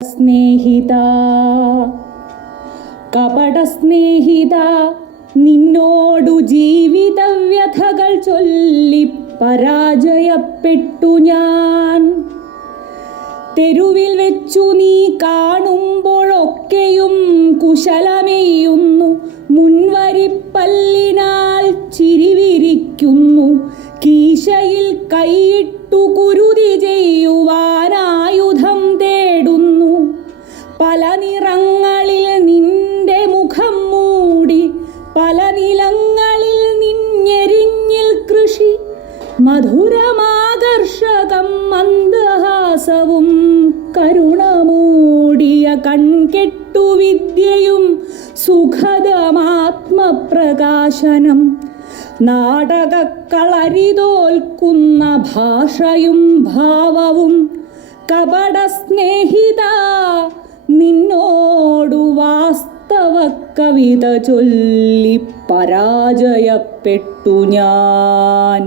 സ്നേഹിത കപടസ്നേഹിത നിന്നോടു ജീവിതവ്യഥകൾ ചൊല്ലി പരാജയപ്പെട്ടു ഞാൻ. തെരുവിൽ വെച്ചു നീ കാണുമ്പോഴൊക്കെയും കുശലമെയ്യുന്നു, മുൻവരിപ്പല്ലിനാൽ ചിരിവിരിക്കുന്നു, കീശയിൽ കൈയിട്ടു കുരുതി ചെയ്യുവാനായുധം തേടുന്നു. പല നിറങ്ങളിൽ നിന്റെ മുഖം മൂടി, പല നിലങ്ങളിൽ നിന്നെരിഞ്ഞിൽ കൃഷി, മധുരമാകർഷകം മന്ദഹാസവും കരുണമൂടിയ കൺകെട്ടു വിദ്യയും സുഖദമാത്മപ്രകാശനം, നാടകക്കളരിതോൽക്കുന്ന ഭാഷയും ഭാവവും. കപടസ്നേഹിത നിന്നോടു വാസ്തവ കവിത ചൊല്ലി പരാജയപ്പെട്ടു ഞാൻ.